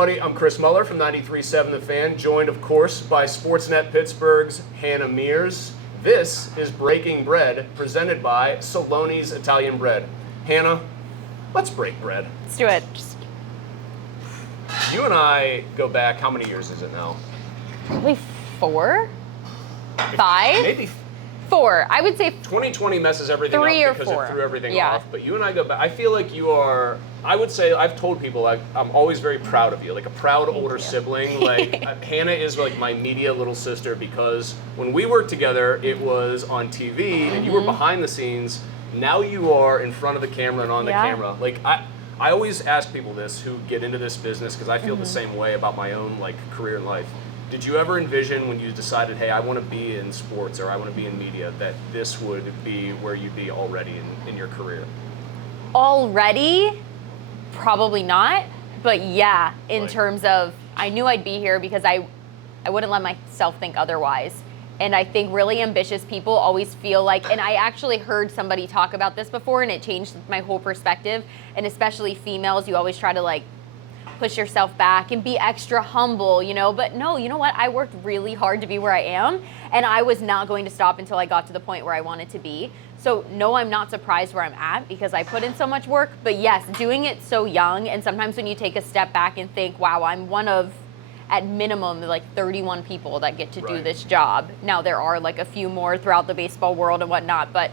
everybody? I'm Chris Muller from 93.7 The Fan, joined, of course, by Sportsnet Pittsburgh's Hannah Mears. This is Breaking Bread, presented by Cellone's Italian Bread. Hannah, let's break bread. Let's do it. You and I go back, how many years is it now? Probably 4? 5? Maybe 4. I would say 2020 messes everything 3 or up because 4. it threw everything Yeah. off. But you and I go back. I feel like you are, I would say, I've told people I'm always very proud of you, like a proud older you. sibling. Like Hannah is like my media little sister because when we worked together, it was on TV and you were behind the scenes. Now you are in front of the camera and on the camera. Like I always ask people this who get into this business because I feel the same way about my own like career in life. Did you ever envision when you decided, hey, I want to be in sports or I want to be in media, that this would be where you'd be already in your career? already, probably not. But yeah, in Right. terms of, I knew I'd be here because I wouldn't let myself think otherwise. And I think really ambitious people always feel like, and I actually heard somebody talk about this before and it changed my whole perspective. And especially females, you always try to like push yourself back and be extra humble, you know, but no, you know what? I worked really hard to be where I am and I was not going to stop until I got to the point where I wanted to be. So no, I'm not surprised where I'm at because I put in so much work, but yes, doing it so young. And sometimes when you take a step back and think, wow, I'm one of, at minimum, like 31 people that get to do this job. Now there are like a few more throughout the baseball world and whatnot, but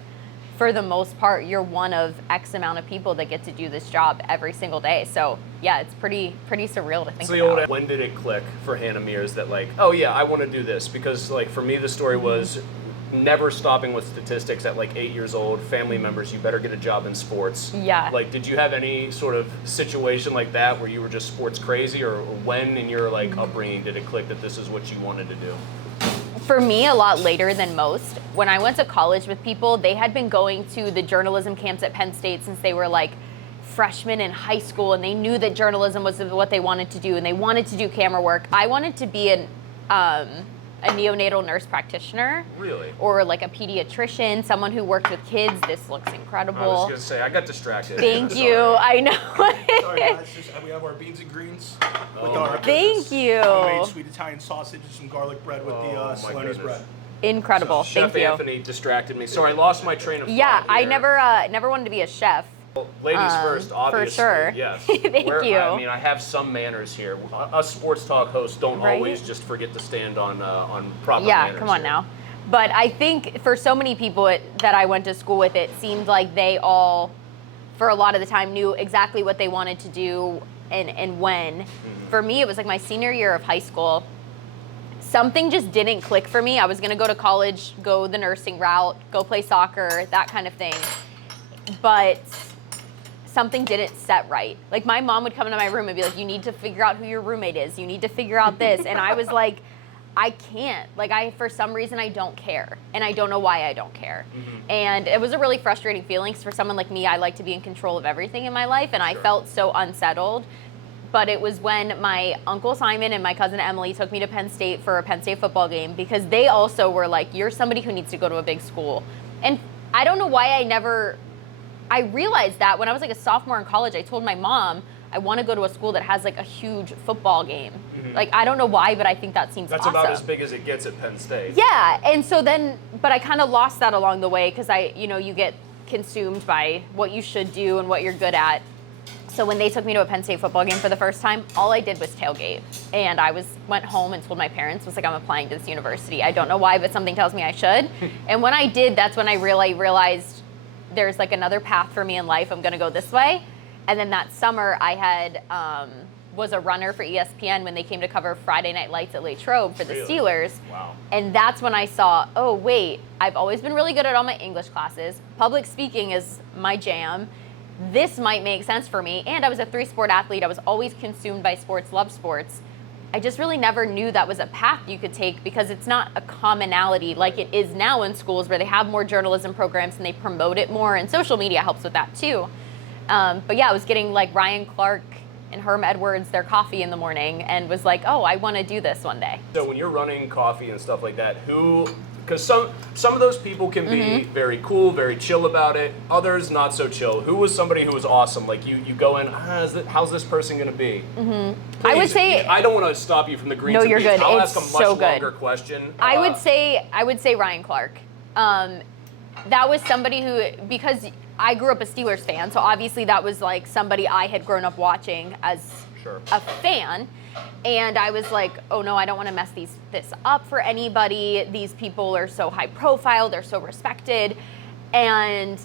for the most part, you're one of X amount of people that get to do this job every single day. So yeah, it's pretty surreal to think about. When did it click for Hannah Mears that like, oh yeah, I want to do this? Because like for me, the story was never stopping with statistics at like 8 years old, family members, you better get a job in sports. Yeah. Like, did you have any sort of situation like that where you were just sports crazy, or when in your like upbringing did it click that this is what you wanted to do? For me, a lot later than most. When I went to college with people, they had been going to the journalism camps at Penn State since they were like freshmen in high school, and they knew that journalism was what they wanted to do, and they wanted to do camera work. I wanted to be a neonatal nurse practitioner. Really? Or like a pediatrician, someone who worked with kids. This looks incredible. I was gonna say, I got distracted. Thank you. I know. Sorry guys, we have our beans and greens with our Thank you. homemade sweet Italian sausage and some garlic bread with Oh, the my Cellone goodness. bread. Incredible. Chef Thank you. Anthony distracted me. Sorry, I lost my train of thought. Yeah, I here. never wanted to be a chef. Ladies first, obviously. For sure. Yes. Thank you. I mean, I have some manners here. Us sports talk hosts don't Right? always just forget to stand on proper Yeah, manners. come on here. now. But I think for so many people that I went to school with, it seemed like they all, for a lot of the time, knew exactly what they wanted to do and when. For me, it was like my senior year of high school. Something just didn't click for me. I was gonna go to college, go the nursing route, go play soccer, that kind of thing. But something didn't set right. Like my mom would come into my room and be like, you need to figure out who your roommate is. You need to figure out this. And I was like, I can't. Like for some reason, I don't care. And I don't know why I don't care. And it was a really frustrating feeling. 'Cause for someone like me, I like to be in control of everything in my life. And I felt so unsettled. But it was when my Uncle Simon and my cousin Emily took me to Penn State for a Penn State football game because they also were like, you're somebody who needs to go to a big school. And I don't know why I realized that when I was like a sophomore in college. I told my mom, I want to go to a school that has like a huge football game. Like, I don't know why, but I think that seems That's awesome. about as big as it gets at Penn State. Yeah, and so then, but I kind of lost that along the way because you get consumed by what you should do and what you're good at. So when they took me to a Penn State football game for the first time, all I did was tailgate. And I went home and told my parents, was like, I'm applying to this university. I don't know why, but something tells me I should. And when I did, that's when I really realized there's like another path for me in life. I'm gonna go this way. And then that summer I had, was a runner for ESPN when they came to cover Friday Night Lights at Latrobe for the Really? Steelers. Wow. And that's when I saw, oh wait, I've always been really good at all my English classes. Public speaking is my jam. This might make sense for me. And I was a 3-sport athlete. I was always consumed by sports, loved sports. I just really never knew that was a path you could take because it's not a commonality like it is now in schools where they have more journalism programs and they promote it more, and social media helps with that too. But yeah, I was getting like Ryan Clark and Herm Edwards their coffee in the morning and was like, oh, I want to do this one day. So when you're running coffee and stuff like that, who Because some of those people can be very cool, very chill about it. Others not so chill. Who was somebody who was awesome? Like you go in, how's this person going to be? Please, I would say I don't want to stop you from the greens. No, and you're beans. good. I'll It's ask a much so good. longer question. I would say Ryan Clark. That was somebody who, because I grew up a Steelers fan, so obviously that was like somebody I had grown up watching as a fan. And I was like, oh no, I don't want to mess this up for anybody. These people are so high profile, they're so respected. And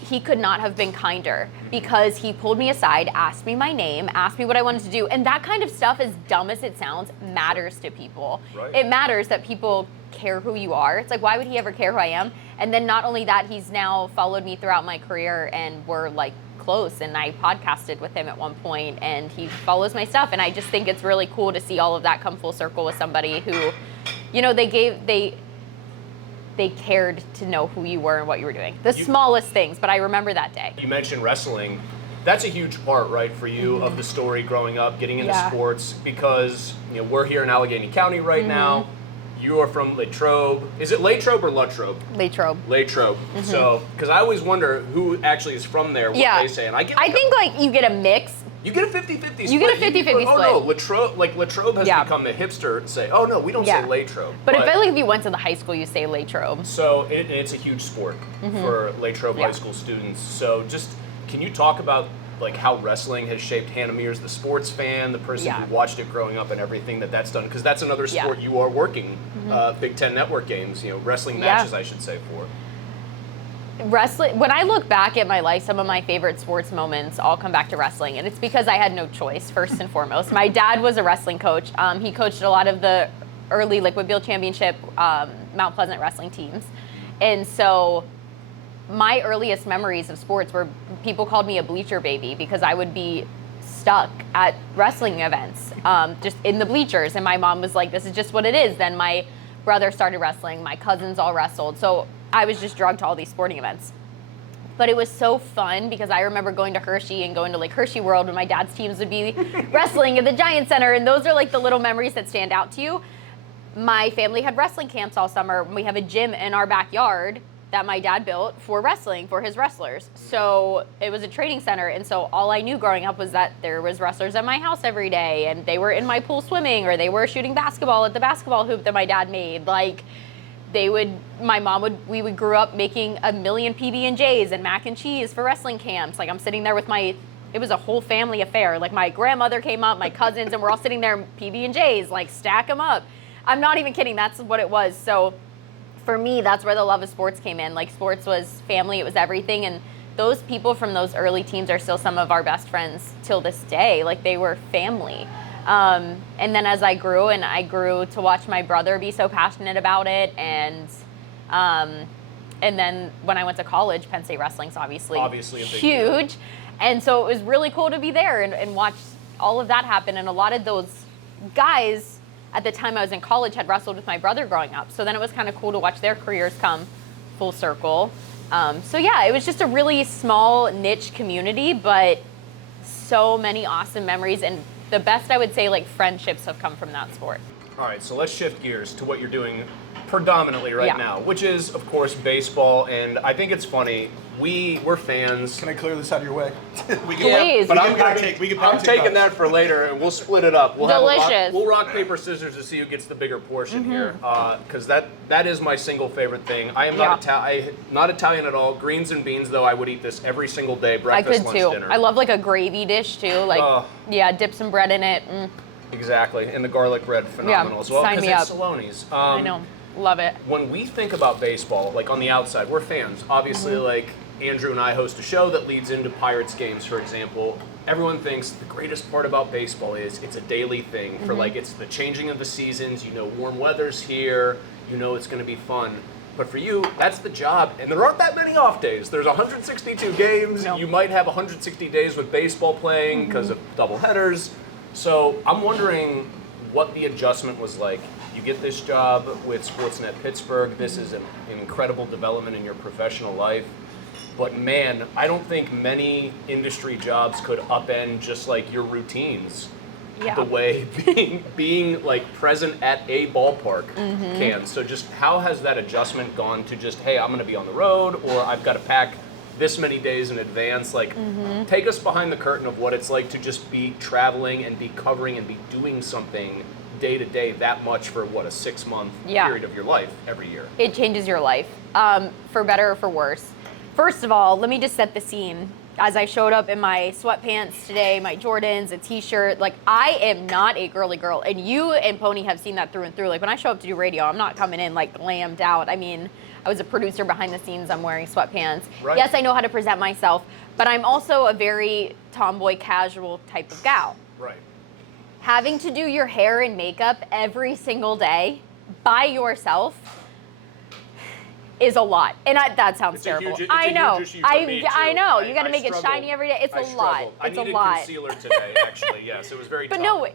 he could not have been kinder because he pulled me aside, asked me my name, asked me what I wanted to do. And that kind of stuff, as dumb as it sounds, matters to people. Right. It matters that people care who you are. It's like, why would he ever care who I am? And then not only that, he's now followed me throughout my career and we're like close, and I podcasted with him at one point and he follows my stuff, and I just think it's really cool to see all of that come full circle with somebody who, you know, they cared to know who you were and what you were doing. The smallest things, but I remember that day. You mentioned wrestling. That's a huge part, right, for you of the story growing up, getting into sports, because we're here in Allegheny County right now. You are from Latrobe. Is it Latrobe or Latrobe? Latrobe. Latrobe. So, because I always wonder who actually is from there, what they say. And I think like you get a mix. You get a 50-50 split. You get a 50-50 split. Oh no, Latrobe has become the hipster say, oh no, we don't say Latrobe. But I feel like if you went to the high school, you say Latrobe. So it's a huge sport for Latrobe high school students. So just, can you talk about like how wrestling has shaped Hannah Mears, the sports fan, the person who watched it growing up, and everything that's done? Because that's another sport you are working Big Ten Network games, wrestling matches, I should say, for. Wrestling, when I look back at my life, some of my favorite sports moments all come back to wrestling, and it's because I had no choice, first and foremost. My dad was a wrestling coach. He coached a lot of the early Liquid Field Championship Mount Pleasant wrestling teams. And so my earliest memories of sports were people called me a bleacher baby because I would be stuck at wrestling events, just in the bleachers. And my mom was like, this is just what it is. Then my brother started wrestling. My cousins all wrestled. So I was just drugged to all these sporting events. But it was so fun because I remember going to Hershey and going to like Hershey World when my dad's teams would be wrestling at the Giant Center. And those are like the little memories that stand out to you. My family had wrestling camps all summer. We have a gym in our backyard that my dad built for wrestling, for his wrestlers. So it was a training center. And so all I knew growing up was that there was wrestlers at my house every day, and they were in my pool swimming, or they were shooting basketball at the basketball hoop that my dad made. Like, we grew up making a million PB&Js and mac and cheese for wrestling camps. Like, I'm sitting there with it was a whole family affair. Like, my grandmother came up, my cousins, and we're all sitting there PB&Js, like, stack them up. I'm not even kidding, that's what it was. So for me, that's where the love of sports came in. Like, sports was family, it was everything, and those people from those early teams are still some of our best friends till this day. Like, they were family. And then as I grew to watch my brother be so passionate about it, and then when I went to college, Penn State Wrestling's obviously a big huge. deal. And so it was really cool to be there and watch all of that happen. And a lot of those guys at the time I was in college had wrestled with my brother growing up. So then it was kind of cool to watch their careers come full circle. So yeah, it was just a really small niche community, but so many awesome memories, and the best, I would say, like, friendships have come from that sport. All right, so let's shift gears to what you're doing predominantly right now, which is, of course, baseball. And I think it's funny. We're fans. Can I clear this out of your way? Please. But I'm taking taking that for later, and we'll split it up. Delicious. We'll rock, paper, scissors to see who gets the bigger portion here, because that is my single favorite thing. I am not Italian at all. Greens and beans, though, I would eat this every single day, breakfast, lunch, dinner. I love like a gravy dish too. Like, dip some bread in it. Exactly, and the garlic bread, phenomenal as well. Sign me because up. it's Cellone's. I know. Love it. When we think about baseball, like on the outside, we're fans. Obviously, like Andrew and I host a show that leads into Pirates games, for example. Everyone thinks the greatest part about baseball is it's a daily thing. For like, it's the changing of the seasons. Warm weather's here. It's going to be fun. But for you, that's the job, and there aren't that many off days. There's 162 games. No. You might have 160 days with baseball playing because of doubleheaders. So I'm wondering what the adjustment was like. You get this job with Sportsnet Pittsburgh. This is an incredible development in your professional life. But man, I don't think many industry jobs could upend just like your routines. Yeah. the way being like present at a ballpark can. So just how has that adjustment gone to just, hey, I'm going to be on the road, or I've got to pack this many days in advance? Like, take us behind the curtain of what it's like to just be traveling and be covering and be doing something day to day that much for what, a 6-month period of your life every year. It changes your life, for better or for worse. First of all, let me just set the scene. As I showed up in my sweatpants today, my Jordans, a t-shirt, like I am not a girly girl. And you and Pony have seen that through and through. Like when I show up to do radio, I'm not coming in like glammed out. I mean, I was a producer behind the scenes, I'm wearing sweatpants. Right. Yes, I know how to present myself, but I'm also a very tomboy casual type of gal. Right. Having to do your hair and makeup every single day by yourself is a lot, and that sounds It's terrible. it's I a know. huge issue for me, too. I know. You got to make it struggle. shiny every day. It's I a lot. struggled. It's I a needed lot. concealer today, actually. Yes, it was very But tough. no,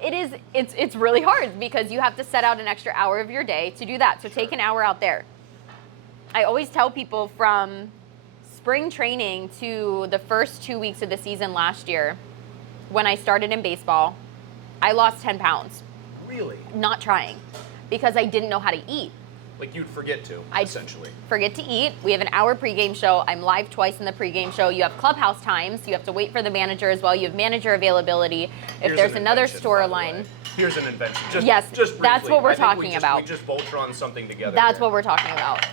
it's really hard because you have to set out an extra hour of your day to do that. So take an hour out there. I always tell people from spring training to the first 2 weeks of the season last year, when I started in baseball, I lost 10 pounds. Really? Not trying, because I didn't know how to eat. Like you'd forget to, I'd essentially. forget to eat. We have an hour pregame show. I'm live twice in the pregame show. You have clubhouse times. You have to wait for the manager as well. You have manager availability. If Here's there's an another invention, by the storyline, way. Here's an invention. Just, Yes, just that's briefly. what we're I think talking about. We just Voltron something together. that's here. what we're talking about.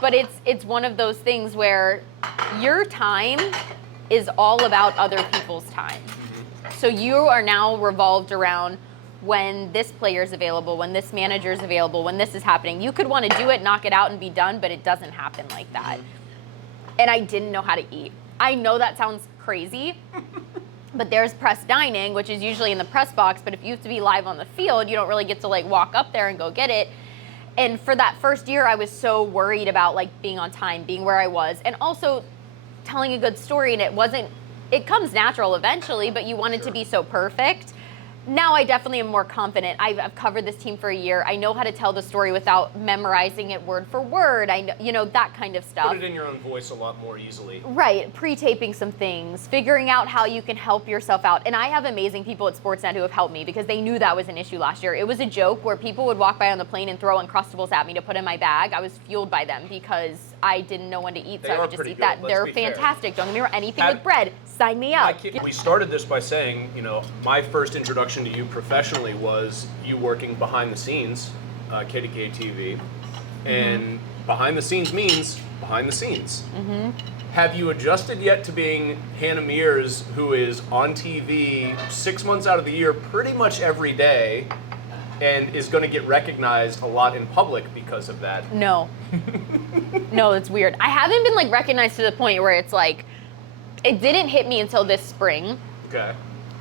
But it's one of those things where your time is all about other people's time. So you are now revolved around when this player's available, when this manager's available, when this is happening. You could want to do it, knock it out, and be done, but it doesn't happen like that. And I didn't know how to eat. I know that sounds crazy, but there's press dining, which is usually in the press box, but if you have to be live on the field, you don't really get to like walk up there and go get it. And for that first year, I was so worried about like being on time, being where I was, and also telling a good story. And it comes natural eventually, but you want it to be so perfect. Now I definitely am more confident. I've covered this team for a year. I know how to tell the story without memorizing it word for word. I know, that kind of stuff. Put it in your own voice a lot more easily. Right, pre-taping some things, figuring out how you can help yourself out. And I have amazing people at Sportsnet who have helped me because they knew that was an issue last year. It was a joke where people would walk by on the plane and throw Uncrustables at me to put in my bag. I was fueled by them because I didn't know when to eat, so They I are would just pretty eat good, that. let's They're be fair. fantastic. Don't get me wrong. Anything Have- with bread, sign me up. We started this by saying, my first introduction to you professionally was you working behind the scenes, KDK TV, and behind the scenes means behind the scenes. Have you adjusted yet to being Hannah Mears, who is on TV 6 months out of the year pretty much every day, and is going to get recognized a lot in public because of that? No. No, it's weird. I haven't been like recognized to the point where it's like, it didn't hit me until this spring. Okay.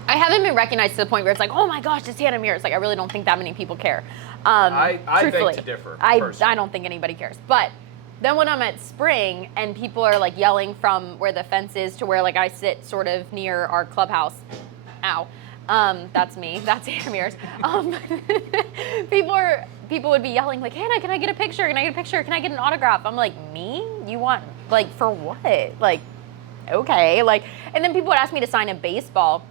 I haven't been recognized to the point where it's like, oh my gosh, it's Hannah Mears. Like, I really don't think that many people care. I beg Truthfully, to differ, I personally. don't think anybody cares. But then when I'm at spring and people are like yelling from where the fence is to where like I sit sort of near our clubhouse. Ow. That's me. That's Hannah Mears. People would be yelling like, Hannah, can I get a picture? Can I get a picture? Can I get an autograph? I'm like, me? You want, like, for what? Like, okay. Like, and then people would ask me to sign a baseball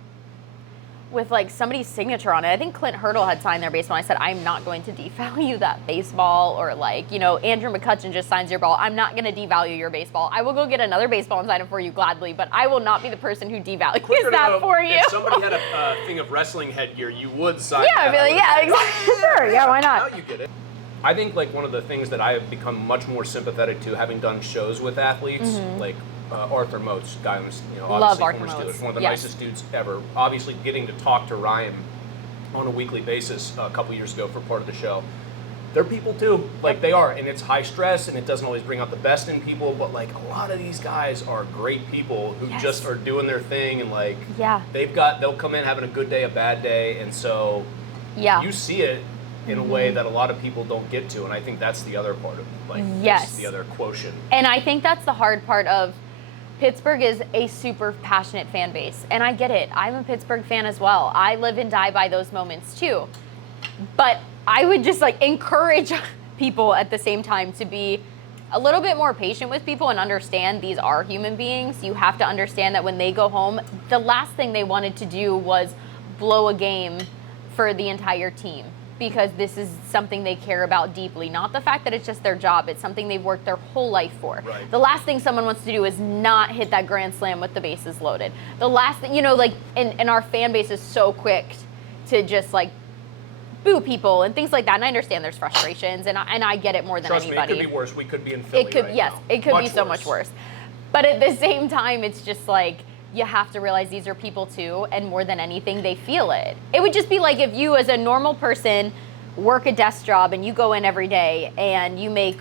with like somebody's signature on it. I think Clint Hurdle had signed their baseball. I said, I'm not going to devalue that baseball. Or like, Andrew McCutcheon just signs your ball. I'm not going to devalue your baseball. I will go get another baseball and sign it for you gladly, but I will not be the person who devalues Quicker to that know, for you. If somebody had a thing of wrestling headgear, you would sign Yeah, I'd that. be like, yeah, exactly. Sure, yeah, why not? Now you get it. I think like one of the things that I have become much more sympathetic to, having done shows with athletes, like Arthur Moats, guy who's Love obviously Arthur former Moats. Steeler, one of the Yes. nicest dudes ever. Obviously, getting to talk to Ryan on a weekly basis a couple years ago for part of the show. They're people too, like they are, and it's high stress, and it doesn't always bring out the best in people. But like a lot of these guys are great people who Yes. just are doing their thing, and like Yeah. they'll come in having a good day, a bad day, and so Yeah. you see it in a way that a lot of people don't get to, and I think that's the other part of like Yes. the other quotient. And I think that's the hard part of Pittsburgh is a super passionate fan base. And I get it. I'm a Pittsburgh fan as well. I live and die by those moments too. But I would just like encourage people at the same time to be a little bit more patient with people and understand these are human beings. You have to understand that when they go home, the last thing they wanted to do was blow a game for the entire team because this is something they care about deeply. Not the fact that it's just their job, it's something they've worked their whole life for. Right. The last thing someone wants to do is not hit that grand slam with the bases loaded. The last thing, like, and our fan base is so quick to just like boo people and things like that. And I understand there's frustrations, and I get it more than Trust anybody. me, it could be worse. We could be in Philly It could, right yes, now. it could Much be so much worse. But at the same time, it's just like, you have to realize these are people too, and more than anything, they feel it. It would just be like if you, as a normal person, work a desk job and you go in every day and you make,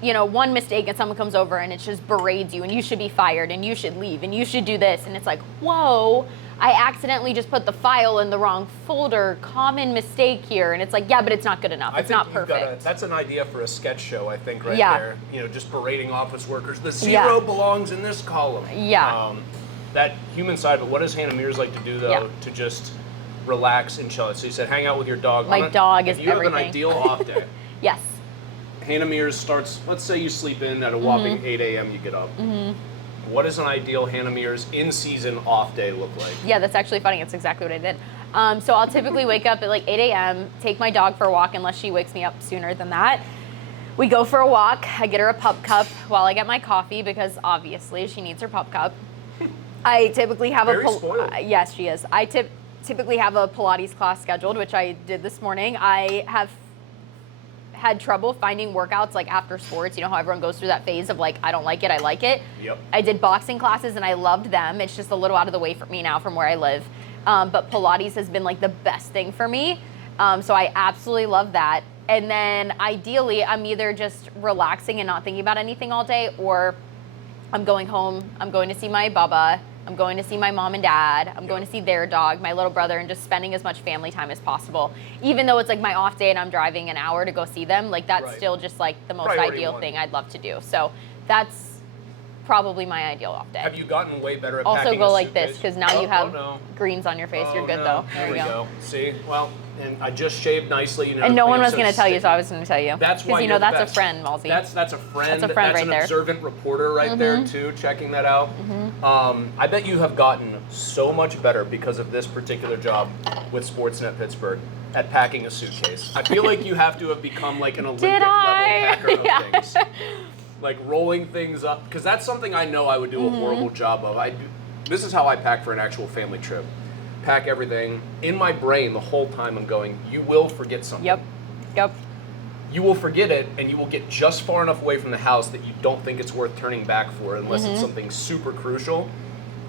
one mistake and someone comes over and it just berates you and you should be fired and you should leave and you should do this. And it's like, whoa, I accidentally just put the file in the wrong folder, common mistake here. And it's like, yeah, but it's not good enough. It's not perfect. That's an idea for a sketch show, I think, right Yeah. there. Just berating office workers. The zero belongs in this column. Yeah. That human side, but what does Hannah Mears like to do, though, to just relax and chill? So you said hang out with your dog. My dog is if you everything. have an ideal off day. Yes. Hannah Mears starts, let's say you sleep in at a whopping 8 a.m. you get up. What does an ideal Hannah Mears in-season off day look like? Yeah, that's actually funny. It's exactly what I did. So I'll typically wake up at like 8 a.m., take my dog for a walk unless she wakes me up sooner than that. We go for a walk. I get her a pup cup while I get my coffee because obviously she needs her pup cup. I typically have Very spoiled. Yes, she is. I typically have a Pilates class scheduled, which I did this morning. I have had trouble finding workouts like after sports. You know how everyone goes through that phase of like, I don't like it, I like it. Yep. I did boxing classes and I loved them. It's just a little out of the way for me now from where I live. But Pilates has been like the best thing for me. So I absolutely love that. And then ideally, I'm either just relaxing and not thinking about anything all day, or I'm going home, I'm going to see my baba, I'm going to see my mom and dad, I'm going to see their dog, my little brother, and just spending as much family time as possible. Even though it's like my off day and I'm driving an hour to go see them, like that's still just like the most Priority ideal one. thing I'd love to do. So that's probably my ideal off day. Have you gotten way better at Also packing go a like this, suitcase? because now you have no. greens on your face. You're good no. though. There we go. See? Well, and I just shaved nicely. And no one was going going to tell you, so I was going to tell you. That's why Because you're the that's best. a friend, Malsey. That's a friend. That's a friend right an there. observant reporter right there too, checking that out. I bet you have gotten so much better because of this particular job with Sportsnet Pittsburgh at packing a suitcase. I feel like you have to have become like an Olympic level packer of Yeah. things. Like rolling things up, because that's something I know I would do a horrible job of. This is how I pack for an actual family trip. Pack everything in my brain the whole time I'm going. You will forget something. Yep. You will forget it, and you will get just far enough away from the house that you don't think it's worth turning back for, unless it's something super crucial.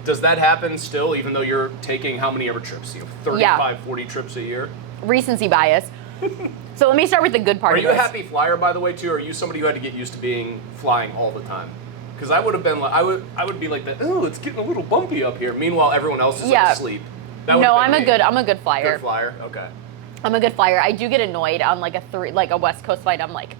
Does that happen still, even though you're taking how many ever trips? 35, 40 trips a year? Recency bias. So let me start with the good part Are of you a this. happy flyer, by the way, too? Or are you somebody who had to get used to flying all the time? Because I would have been like, I would be like that. Oh, it's getting a little bumpy up here. Meanwhile, everyone else is like asleep. No, I'm a good flyer. Good flyer. Okay. I'm a good flyer. I do get annoyed on like a West Coast flight. I'm like,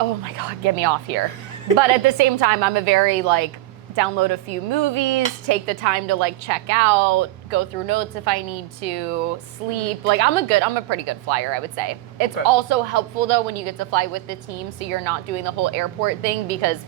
oh my God, get me off here. But at the same time, I'm a very like, download a few movies, take the time to like check out, go through notes if I need to, sleep. Like I'm a pretty good flyer, I would say. It's also helpful though when you get to fly with the team, so you're not doing the whole airport thing, because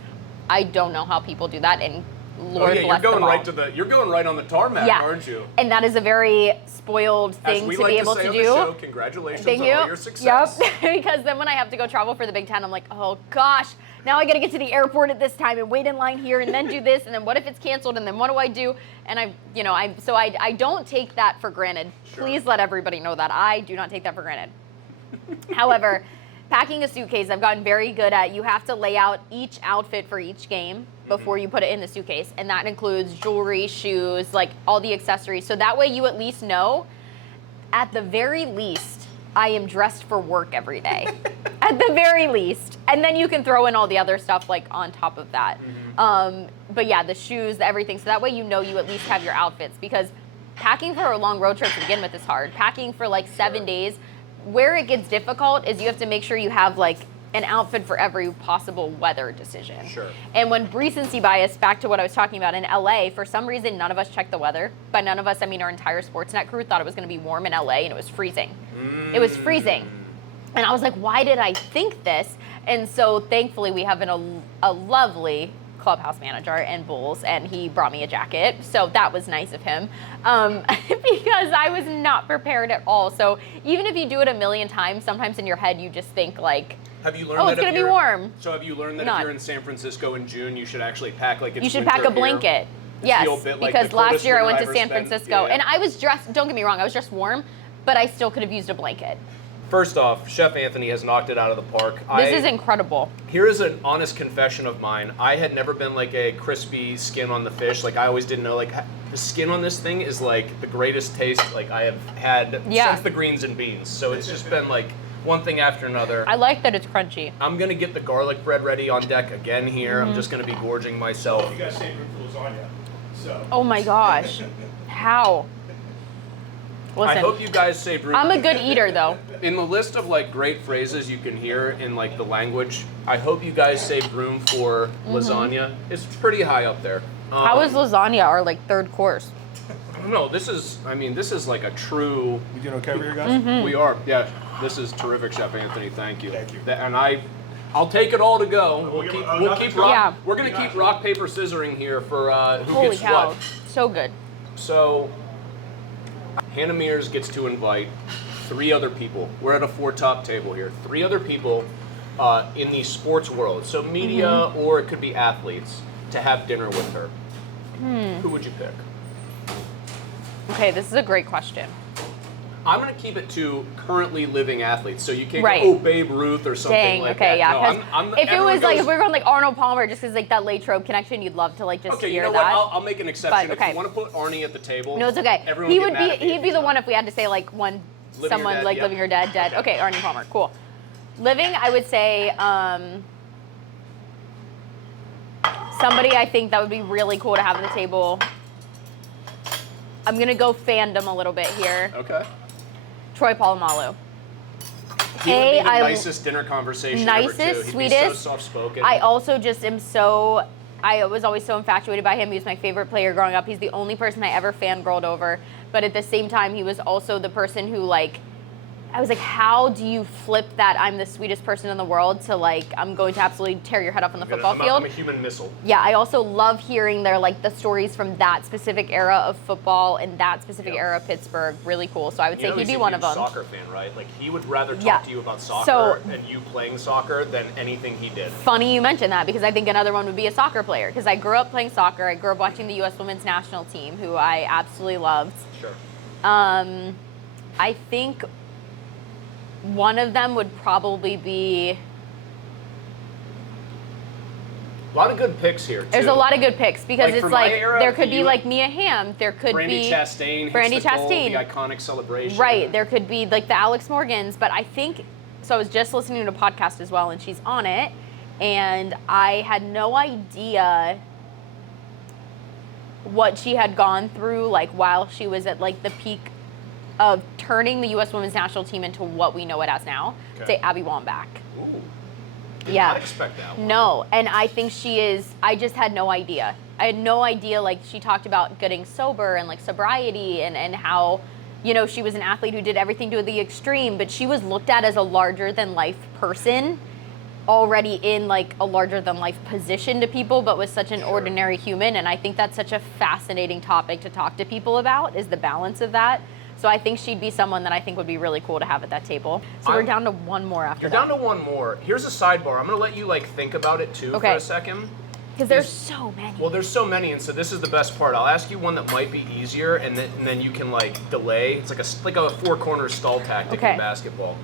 I don't know how people do that, and Lord bless you're going them all. you're going right on the tarmac, aren't you? And that is a very spoiled thing As we to like be able say to on do. the show, congratulations Thank on you. all your success. Yep. Because then when I have to go travel for the Big Ten, I'm like, oh gosh, now I got to get to the airport at this time and wait in line here and then do this, and then what if it's canceled, and then what do I do? And I don't take that for granted. Sure. Please let everybody know that I do not take that for granted. However, packing a suitcase, I've gotten very good at. You have to lay out each outfit for each game before you put it in the suitcase, and that includes jewelry, shoes, like all the accessories. So that way you at least know, at the very least, I am dressed for work every day. At the very least. And then you can throw in all the other stuff like on top of that. But yeah, the shoes, everything. So that way you know you at least have your outfits, because packing for a long road trip to begin with is hard. Packing for like 7 days, where it gets difficult is you have to make sure you have like an outfit for every possible weather decision. Sure. And when recency bias, back to what I was talking about in LA, for some reason none of us checked the weather. By none of us, I mean our entire Sportsnet crew thought it was going to be warm in LA, and it was freezing. It was freezing. And I was like, why did I think this? And so thankfully we have a lovely clubhouse manager in Bulls, and he brought me a jacket. So that was nice of him, because I was not prepared at all. So even if you do it a million times, sometimes in your head you just think like, Have you learned oh, that it's going if to be you're- warm. So have you learned that Not. if you're in San Francisco in June, you should actually pack like it's You should winter pack a here? blanket. It's Yes, the old bit, like, because the last coldest year I winter went to ever San spent. Francisco, Yeah, yeah. and I was dressed, don't get me wrong, I was dressed warm, but I still could have used a blanket. First off, Chef Anthony has knocked it out of the park. This is incredible. Here is an honest confession of mine. I had never been like a crispy skin on the fish. Like I always didn't know like the skin on this thing is like the greatest taste like I have had since the greens and beans. So it's just been like one thing after another. I like that it's crunchy. I'm gonna get the garlic bread ready on deck again here. Mm-hmm. I'm just gonna be gorging myself. You guys saved room for lasagna. So. Oh my gosh. How? Listen, I hope you guys saved room. I'm a good eater though. In the list of like great phrases you can hear in like the language, I hope you guys saved room for lasagna. It's pretty high up there. How is lasagna our like third course? No, this is like a true. We doing okay over here, guys? Mm-hmm. We are. Yeah, this is terrific, Chef Anthony. Thank you. Thank you. And I'll take it all to go. We'll give- nothing's rock. Yeah. We're gonna keep rock paper scissoring here for who Holy gets cow, what. so good. So, Hannah Mears gets to invite 3 other people. We're at a 4-top table here. 3 other people in the sports world, so media Mm-hmm. or it could be athletes, to have dinner with her. Who would you pick? Okay, this is a great question. I'm going to keep it to currently living athletes, so you can't Right. go, oh, Babe Ruth or something Dang, like okay, that. yeah. No, 'cause if it everyone was like, goes- if we were going like Arnold Palmer, just because like that Latrobe connection, you'd love to like just Okay, hear you know that. what? I'll make an exception. But, okay. If you want to put Arnie at the table, No, it's okay. Everyone He get would mad be at me he'd be the one if we had to say like one Living or someone dead, like yeah. living or dead, dead. Okay, Arnie Palmer, cool. Living, I would say somebody I think that would be really cool to have at the table. I'm gonna go fandom a little bit here. Okay. Troy Polamalu. He would be the I- nicest dinner conversation ever, Nicest, too. He'd sweetest. Be so soft-spoken. I also just am so. I was always so infatuated by him. He was my favorite player growing up. He's the only person I ever fangirled over. But at the same time, he was also the person who like. I was like, how do you flip that I'm the sweetest person in the world to like I'm going to absolutely tear your head off on the football field? I'm a human missile. Yeah, I also love hearing their like the stories from that specific era of football and that specific Yep. era of Pittsburgh. Really cool. So I would You say know he'd he's be a one of huge them. Soccer fan, right? Like he would rather talk Yeah. to you about soccer So- and you playing soccer than anything he did. Funny you mentioned that because I think another one would be a soccer player because I grew up playing soccer. I grew up watching the U.S. Women's National Team, who I absolutely loved. Sure. I think one of them would probably be. A lot of good picks here, too. There's a lot of good picks because Like, it's for my like era, there could be you- like Mia Hamm, there could Brandy be Chastain, Brandy hits the goal, Chastain. the iconic celebration. Right, there could be like the Alex Morgans, but I think so. I was just listening to a podcast as well, and she's on it, and I had no idea what she had gone through like while she was at like the peak of turning the U.S. Women's National Team into what we know it as now. Okay. Say Abby Wambach. Ooh. Did Yeah. not expect that one. No, and I think she is. I just had no idea. I had no idea. Like she talked about getting sober and like sobriety and how, you know, she was an athlete who did everything to the extreme, but she was looked at as a larger than life person, already in like a larger than life position to people, but was such an ordinary human. And I think that's such a fascinating topic to talk to people about. Is the balance of that. So I think she'd be someone that I think would be really cool to have at that table. So we're I'm- down to one more after You're that. down to one more. Here's a sidebar. I'm going to let you like think about it too Okay. for a second. Because there's so many. Well, there's so many, and so this is the best part. I'll ask you one that might be easier, and then you can like delay. It's like a 4-corner stall tactic Okay. in basketball.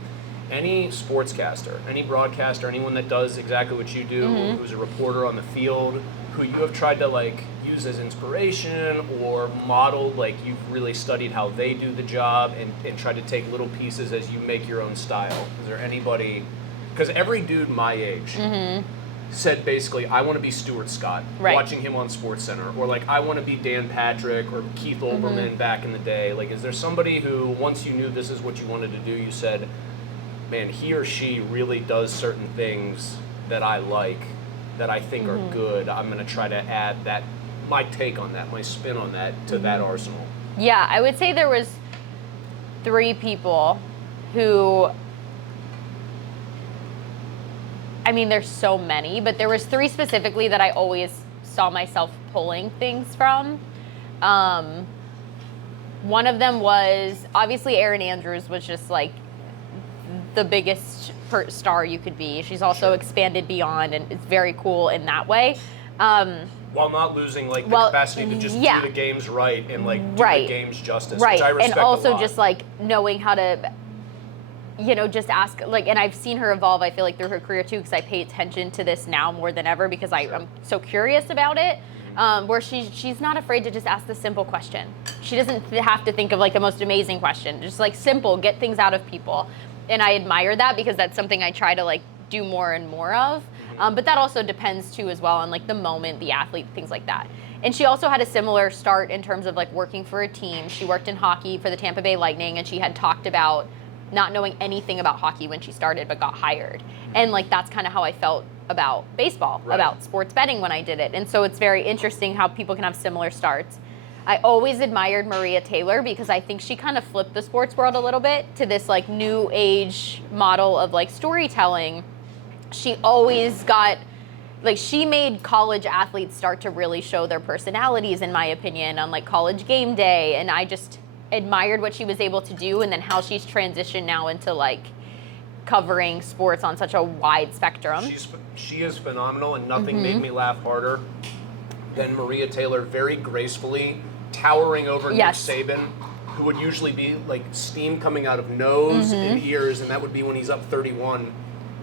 Any sportscaster, any broadcaster, anyone that does exactly what you do, Mm-hmm. who's a reporter on the field, who you have tried to like use as inspiration or model, like you've really studied how they do the job and tried to take little pieces as you make your own style. Is there anybody? Because every dude my age said basically, I want to be Stuart Scott, Right. watching him on SportsCenter, or like I want to be Dan Patrick or Keith Olbermann back in the day. Like, is there somebody who, once you knew this is what you wanted to do, you said, man, he or she really does certain things that I like, that I think are good. I'm going to try to add that, my take on that, my spin on that to that arsenal. Yeah, I would say there was 3 people who, I mean, there's so many, but there was 3 specifically that I always saw myself pulling things from. One of them was, obviously Erin Andrews was just like the biggest star you could be. She's also expanded beyond, and it's very cool in that way. While not losing like the capacity to just do the games right and like do the games justice, which I respect and also a lot. just like knowing how to, just ask, like, and I've seen her evolve, I feel like, through her career too, because I pay attention to this now more than ever because I'm so curious about it. Where she's not afraid to just ask the simple question. She doesn't have to think of like the most amazing question. Just like simple, get things out of people. And I admire that because that's something I try to like do more and more of. But that also depends too as well on like the moment, the athlete, things like that. And she also had a similar start in terms of like working for a team. She worked in hockey for the Tampa Bay Lightning, and she had talked about not knowing anything about hockey when she started but got hired. And like that's kind of how I felt about baseball, about sports betting when I did it. And so it's very interesting how people can have similar starts. I always admired Maria Taylor because I think she kind of flipped the sports world a little bit to this like new age model of like storytelling. She always got, like, she made college athletes start to really show their personalities, in my opinion, on like College Game Day. And I just admired what she was able to do, and then how she's transitioned now into like covering sports on such a wide spectrum. She is phenomenal, and nothing made me laugh harder than Maria Taylor very gracefully towering over Nick Saban, who would usually be like steam coming out of nose and ears, and that would be when he's up 31.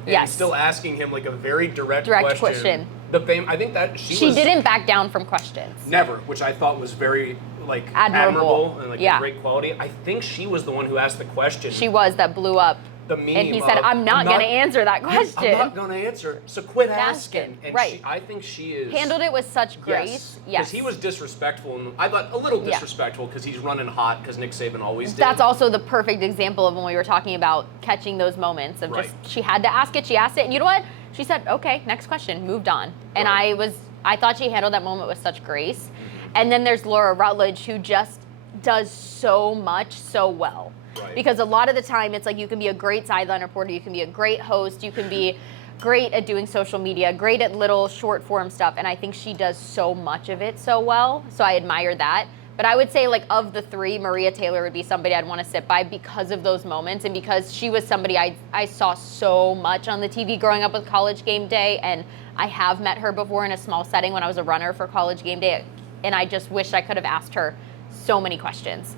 And still asking him like a very direct question. I think that she didn't back down from questions. Never, which I thought was very like admirable and like a great quality. I think she was the one who asked the question. She was, that blew up. The meme and he said, I'm not going to answer that question. I'm not going to answer, so quit asking. And I think she is... handled it with such grace. Yes. Because he was disrespectful, and I thought a little disrespectful because he's running hot, because Nick Saban always did. That's also the perfect example of when we were talking about catching those moments of just, she had to ask it, she asked it, and you know what? She said, okay, next question, moved on. And I thought she handled that moment with such grace. And then there's Laura Rutledge, who just does so much so well. Because a lot of the time it's like you can be a great sideline reporter, you can be a great host, you can be great at doing social media, great at little short form stuff, and I think she does so much of it so well, so I admire that. But I would say, like, of the three, Maria Taylor would be somebody I'd want to sit by because of those moments, and because she was somebody I saw so much on the TV growing up with College Game Day, and I have met her before in a small setting when I was a runner for College Game Day, and I just wish I could have asked her so many questions.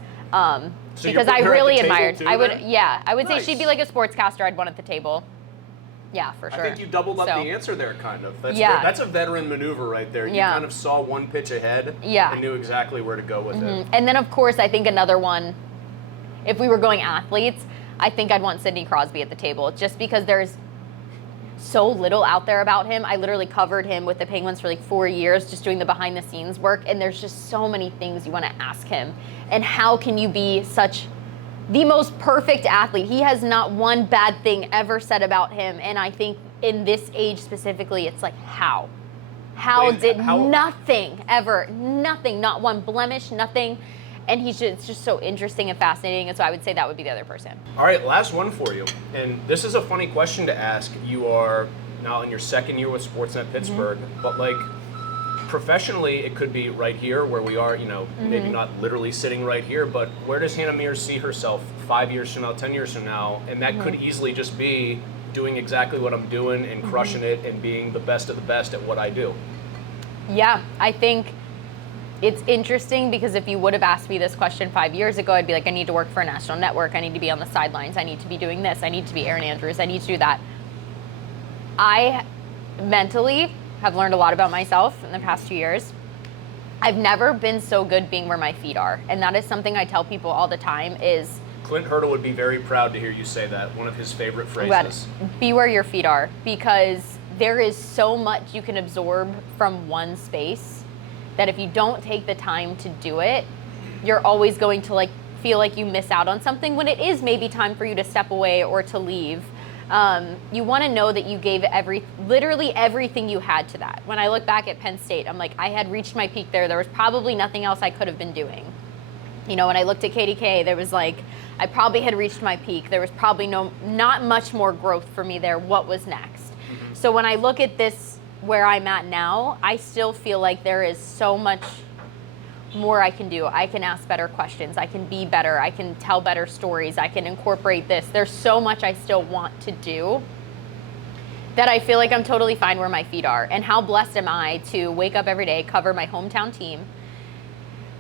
Because I really admired. I would say she'd be like a sportscaster I'd want at the table. Yeah, for sure. I think you doubled up the answer there, kind of. That's a veteran maneuver right there. You kind of saw one pitch ahead and knew exactly where to go with it. And then, of course, I think another one, if we were going athletes, I think I'd want Sidney Crosby at the table, just because there's so little out there about him. I literally covered him with the Penguins for like 4 years, just doing the behind the scenes work, and there's just so many things you want to ask him. And how can you be such the most perfect athlete? He has not one bad thing ever said about him, and I think in this age specifically, it's like how nothing ever, nothing, not one blemish, nothing. And it's just so interesting and fascinating, and so I would say that would be the other person. All right, last one for you. And this is a funny question to ask. You are now in your second year with Sportsnet Pittsburgh, but like professionally, it could be right here where we are, maybe not literally sitting right here, but where does Hannah Mears see herself 5 years from now, 10 years from now? And that could easily just be doing exactly what I'm doing and crushing it and being the best of the best at what I do. Yeah, I think it's interesting because if you would have asked me this question 5 years ago, I'd be like, I need to work for a national network. I need to be on the sidelines. I need to be doing this. I need to be Erin Andrews. I need to do that. I mentally have learned a lot about myself in the past 2 years. I've never been so good being where my feet are. And that is something I tell people all the time is... Clint Hurdle would be very proud to hear you say that. One of his favorite phrases. Be where your feet are, because there is so much you can absorb from one space that if you don't take the time to do it, you're always going to like feel like you miss out on something when it is maybe time for you to step away or to leave. You want to know that you gave literally everything you had to that. When I look back at Penn State, I'm like, I had reached my peak there. There was probably nothing else I could have been doing. When I looked at KDK, there was like, I probably had reached my peak. There was probably not much more growth for me there. What was next? So when I look at this where I'm at now, I still feel like there is so much more I can do. I can ask better questions. I can be better. I can tell better stories. I can incorporate this. There's so much I still want to do that I feel like I'm totally fine where my feet are. And how blessed am I to wake up every day, cover my hometown team,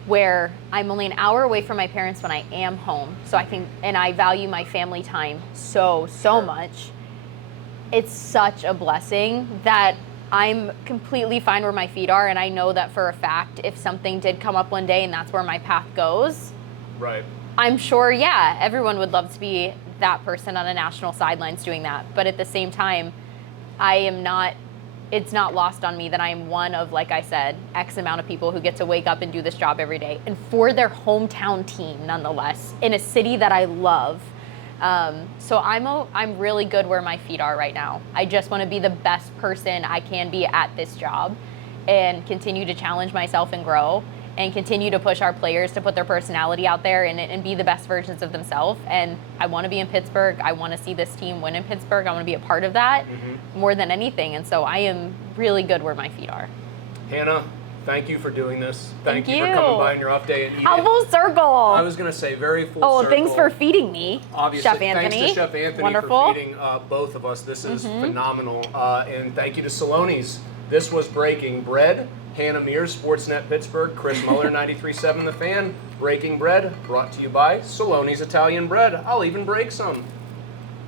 where I'm only an hour away from my parents when I am home. So I can, and I value my family time so much. It's such a blessing that I'm completely fine where my feet are, and I know that for a fact if something did come up one day and that's where my path goes, Right. I'm sure, yeah, everyone would love to be that person on a national sidelines doing that. But at the same time, it's not lost on me that I am one of, like I said, X amount of people who get to wake up and do this job every day, and for their hometown team nonetheless, in a city that I love. So I'm really good where my feet are right now. I just want to be the best person I can be at this job and continue to challenge myself and grow and continue to push our players to put their personality out there and be the best versions of themselves. And I want to be in Pittsburgh. I want to see this team win in Pittsburgh. I want to be a part of that more than anything. And so I am really good where my feet are. Hannah, thank you for doing this. Thank you you. for coming by on your off day and eating. How full circle. I was going to say very full circle. Oh, thanks for feeding me, Obviously, Chef Anthony. thanks to Chef Anthony Wonderful. for feeding both of us. This is phenomenal. And thank you to Cellone's. This was Breaking Bread. Hannah Mears, Sportsnet Pittsburgh. Chris Muller, 93.7 The Fan. Breaking Bread, brought to you by Cellone's Italian Bread. I'll even break some.